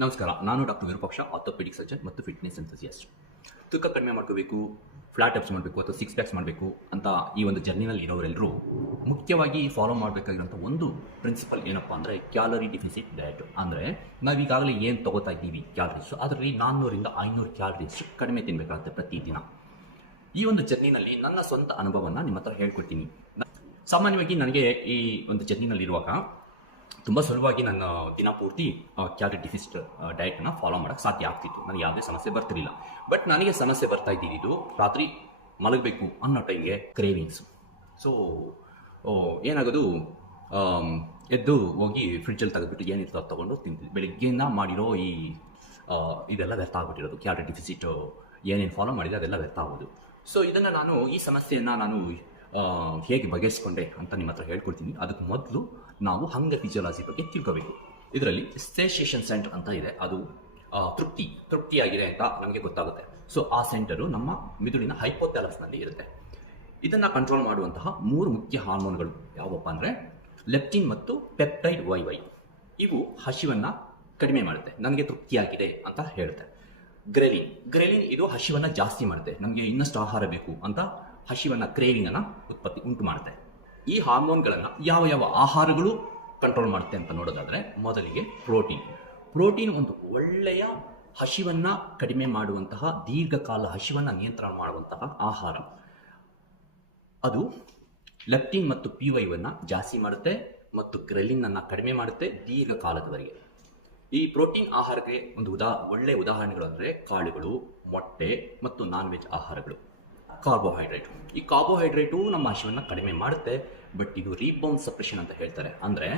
ನಮಸ್ಕಾರ, ನಾನು doctor Virupaksha, orthopaedic surgeon ಮತ್ತು ಫಿಟ್ನೆಸ್ ಎಂಥೂಸಿಯಾಸ್ಟ್. ತೂಕ ಕಡಿಮೆ ಮಾಡ್ಕೋಬೇಕು, ಫ್ಲಾಟ್ ಅಪ್ಸ್ ಮಾಡಬೇಕು ಅಥವಾ ಸಿಕ್ಸ್ ಪ್ಯಾಕ್ಸ್ ಮಾಡಬೇಕು ಅಂತ ಈ ಒಂದು ಜರ್ನಿನಲ್ಲಿ ಇರೋರೆಲ್ಲರೂ ಮುಖ್ಯವಾಗಿ ಫಾಲೋ ಮಾಡಬೇಕಾಗಿರೋಂಥ ಒಂದು ಪ್ರಿನ್ಸಿಪಲ್ ಏನಪ್ಪ ಅಂದರೆ ಕ್ಯಾಲರಿ ಡಿಫಿಸಿಟ್ ಡಯಟ್. ಅಂದರೆ ನಾವೀಗಾಗಲೇ ಏನು ತೊಗೋತಾ ಇದ್ದೀವಿ ಕ್ಯಾಲರೀಸು, ಅದರಲ್ಲಿ 400ರಿಂದ 500 ಕ್ಯಾಲರೀಸ್ ಕಡಿಮೆ ತಿನ್ನಬೇಕಾಗುತ್ತೆ ಪ್ರತಿದಿನ. ಈ ಒಂದು ಜರ್ನಿನಲ್ಲಿ ನನ್ನ ಸ್ವಂತ ಅನುಭವವನ್ನು ನಿಮ್ಮ ಹತ್ರ ಹೇಳ್ಕೊಡ್ತೀನಿ. ಸಾಮಾನ್ಯವಾಗಿ ನನಗೆ ಈ ಒಂದು ಜರ್ನಿನಲ್ಲಿರುವಾಗ ತುಂಬ ಸುಲಭವಾಗಿ ನನ್ನ ದಿನ ಪೂರ್ತಿ ಕ್ಯಾಲರಿ ಡಿಫಿಸಿಟ್ ಡಯಟನ್ನು ಫಾಲೋ ಮಾಡೋಕ್ಕೆ ಸಾಧ್ಯ ಆಗ್ತಿತ್ತು. ನನಗೆ ಯಾವುದೇ ಸಮಸ್ಯೆ ಬರ್ತಿರಲಿಲ್ಲ. ಬಟ್ ನನಗೆ ಸಮಸ್ಯೆ ಬರ್ತಾ ಇದ್ದಿದ್ದು ರಾತ್ರಿ ಮಲಗಬೇಕು ಅನ್ನೋ ಟೈಮ್ಗೆ ಕ್ರೇವಿಂಗ್ಸು. ಸೊ ಏನಾಗೋದು, ಎದ್ದು ಹೋಗಿ ಫ್ರಿಡ್ಜಲ್ಲಿ ತೆಗೆದುಬಿಟ್ಟು ಏನಿರ್ತೋ ಅದು ತೊಗೊಂಡು ತಿಂತೀವಿ. ಬೆಳಿಗ್ಗೆಯಿಂದ ಮಾಡಿರೋ ಇದೆಲ್ಲ ವ್ಯರ್ಥ ಆಗ್ಬಿಟ್ಟಿರೋದು. ಕ್ಯಾಲರಿ ಡಿಫಿಸಿಟ್ ಏನೇನು ಫಾಲೋ ಮಾಡಿದೆ ಅದೆಲ್ಲ ವ್ಯರ್ಥ ಆಗೋದು. ಸೊ ಇದನ್ನು ಈ ಸಮಸ್ಯೆಯನ್ನು ನಾನು ಹೇಗೆ ಬಗೆಹರಿಸ್ಕೊಂಡೆ ಅಂತ ನಿಮ್ಮ ಹತ್ರ ಹೇಳ್ಕೊಡ್ತೀನಿ. ಅದಕ್ಕೆ ಮೊದಲು ನಾವು ಹಂಗರ್ ಫಿಸಿಯಾಲಜಿ ಬಗ್ಗೆ ತಿಳ್ಕೋಬೇಕು. ಇದರಲ್ಲಿ ಸೇಷೇಷನ್ ಸೆಂಟರ್ ಅಂತ ಇದೆ. ಅದು ತೃಪ್ತಿಯಾಗಿದೆ ಅಂತ ನಮಗೆ ಗೊತ್ತಾಗುತ್ತೆ. ಸೊ ಆ ಸೆಂಟರು ನಮ್ಮ ಮಿದುಳಿನ ಹೈಪೋಥ್ಯಾಲಮಸ್ನಲ್ಲಿ ಇರುತ್ತೆ. ಇದನ್ನು ಕಂಟ್ರೋಲ್ ಮಾಡುವಂತಹ 3 ಮುಖ್ಯ ಹಾರ್ಮೋನ್ಗಳು ಯಾವಪ್ಪ ಅಂದರೆ ಲೆಪ್ಟಿನ್ ಮತ್ತು ಪೆಪ್ಟೈಡ್ YY. ಇವು ಹಸಿವನ್ನು ಕಡಿಮೆ ಮಾಡುತ್ತೆ, ನನಗೆ ತೃಪ್ತಿಯಾಗಿದೆ ಅಂತ ಹೇಳುತ್ತೆ. ಗ್ರೆಲಿನ್ ಇದು ಹಸಿವನ್ನು ಜಾಸ್ತಿ ಮಾಡುತ್ತೆ, ನಮಗೆ ಇನ್ನಷ್ಟು ಆಹಾರ ಬೇಕು ಅಂತ ಹಸಿವನ್ನು ಕ್ರೇವಿಂಗನ್ನು ಉಂಟು ಮಾಡುತ್ತೆ. ಈ ಹಾರ್ಮೋನ್ಗಳನ್ನು ಯಾವ ಆಹಾರಗಳು ಕಂಟ್ರೋಲ್ ಮಾಡುತ್ತೆ ಅಂತ ನೋಡೋದಾದರೆ ಮೊದಲಿಗೆ ಪ್ರೋಟೀನ್ ಒಂದು ಒಳ್ಳೆಯ ಹಸಿವನ್ನು ಕಡಿಮೆ ಮಾಡುವಂತಹ, ದೀರ್ಘಕಾಲ ಹಸಿವನ್ನು ನಿಯಂತ್ರಣ ಮಾಡುವಂತಹ ಆಹಾರ. ಅದು ಲೆಪ್ಟಿನ್ ಮತ್ತು PYವನ್ನು ಜಾಸ್ತಿ ಮಾಡುತ್ತೆ ಮತ್ತು ಗ್ರೆಲಿನನ್ನು ಕಡಿಮೆ ಮಾಡುತ್ತೆ ದೀರ್ಘಕಾಲದವರೆಗೆ. ಈ ಪ್ರೋಟೀನ್ ಆಹಾರಕ್ಕೆ ಒಂದು ಒಳ್ಳೆಯ ಉದಾಹರಣೆಗಳು ಅಂದರೆ ಕಾಳುಗಳು, ಮೊಟ್ಟೆ ಮತ್ತು ನಾನ್ ವೆಜ್ ಆಹಾರಗಳು. ಈ ಕಾರ್ಬೋಹೈಡ್ರೇಟು ನಮ್ಮ ಹಸಿವನ್ನು ಕಡಿಮೆ ಮಾಡುತ್ತೆ. ಬಟ್ ಇದು ರೀಬೌಂಡ್ ಸಪ್ರೆಷನ್ ಅಂತ ಹೇಳ್ತಾರೆ. ಅಂದರೆ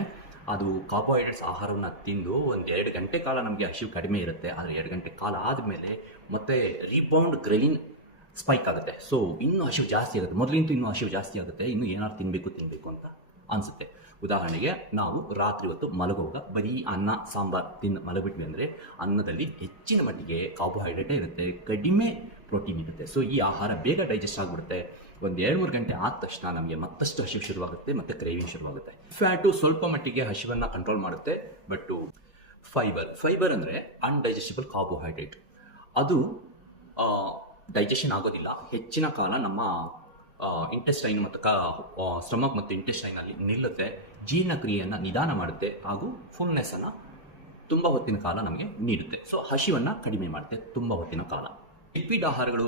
ಅದು ಕಾರ್ಬೋಹೈಡ್ರೇಟ್ಸ್ ಆಹಾರವನ್ನು ತಿಂದು 1-2 ಗಂಟೆ ಕಾಲ ನಮಗೆ ಹಸಿವು ಕಡಿಮೆ ಇರುತ್ತೆ. ಆದರೆ 2 ಗಂಟೆ ಕಾಲ ಆದಮೇಲೆ ಮತ್ತೆ ರೀಬೌಂಡ್ ಗ್ರೆಲಿನ್ ಸ್ಪೈಕ್ ಆಗುತ್ತೆ. ಸೊ ಇನ್ನೂ ಹಸಿವು ಜಾಸ್ತಿ ಆಗುತ್ತೆ, ಮೊದಲಿಂತೂ ಇನ್ನೂ ಹಸಿವು ಜಾಸ್ತಿ ಆಗುತ್ತೆ, ಇನ್ನೂ ಏನಾದ್ರು ತಿನ್ನಬೇಕು ಅಂತ ಅನಿಸುತ್ತೆ. ಉದಾಹರಣೆಗೆ ನಾವು ರಾತ್ರಿ ಹೊತ್ತು ಮಲಗುವಾಗ ಬರೀ ಅನ್ನ ಸಾಂಬಾರು ತಿಂದು ಮಲಗಿಬಿಟ್ವಿ ಅಂದರೆ ಅನ್ನದಲ್ಲಿ ಹೆಚ್ಚಿನ ಮಟ್ಟಿಗೆ ಕಾರ್ಬೋಹೈಡ್ರೇಟೇ ಇರುತ್ತೆ, ಕಡಿಮೆ ಪ್ರೋಟೀನ್ ಇರುತ್ತೆ. ಸೊ ಈ ಆಹಾರ ಬೇಗ ಡೈಜೆಸ್ಟ್ ಆಗಿಬಿಡುತ್ತೆ. 1-2-3 ಗಂಟೆ ಆದ ತಕ್ಷಣ ನಮಗೆ ಮತ್ತಷ್ಟು ಹಸಿವು ಶುರುವಾಗುತ್ತೆ ಮತ್ತು ಕ್ರೇವಿಂಗ್ ಶುರುವಾಗುತ್ತೆ. ಫ್ಯಾಟು ಸ್ವಲ್ಪ ಮಟ್ಟಿಗೆ ಹಸಿವನ್ನು ಕಂಟ್ರೋಲ್ ಮಾಡುತ್ತೆ. ಬಟ್ ಫೈಬರ್ ಅಂದರೆ ಅನ್ಡೈಜೆಸ್ಟಿಬಲ್ ಕಾರ್ಬೋಹೈಡ್ರೇಟ್. ಅದು ಡೈಜೆಷನ್ ಆಗೋದಿಲ್ಲ, ಹೆಚ್ಚಿನ ಕಾಲ ನಮ್ಮ ಇಂಟೆಸ್ಟೈನ್ ಮತ್ತು ಸ್ಟಮಕ್ ಮತ್ತು ಇಂಟೆಸ್ಟೈನಲ್ಲಿ ನಿಲ್ಲುತ್ತೆ, ಜೀರ್ಣಕ್ರಿಯೆಯನ್ನು ನಿಧಾನ ಮಾಡುತ್ತೆ ಹಾಗೂ ಫುಲ್ನೆಸ್ಸನ್ನು ತುಂಬ ಹೊತ್ತಿನ ಕಾಲ ನಮಗೆ ನೀಡುತ್ತೆ. ಸೊ ಹಸಿವನ್ನು ಕಡಿಮೆ ಮಾಡುತ್ತೆ ತುಂಬ ಹೊತ್ತಿನ ಕಾಲ. ಲಿಕ್ವಿಡ್ ಆಹಾರಗಳು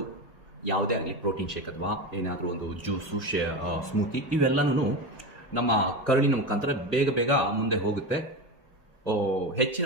ಯಾವುದೇ ಆಗಲಿ, ಪ್ರೋಟೀನ್ ಶೇಕ್ ಅಥವಾ ಏನಾದರೂ ಒಂದು ಜ್ಯೂಸು, ಸ್ಮೂತಿ, ಇವೆಲ್ಲನೂ ನಮ್ಮ ಕರುಳಿನ ಮುಖಾಂತರ ಬೇಗ ಮುಂದೆ ಹೋಗುತ್ತೆ. ಹೆಚ್ಚಿನ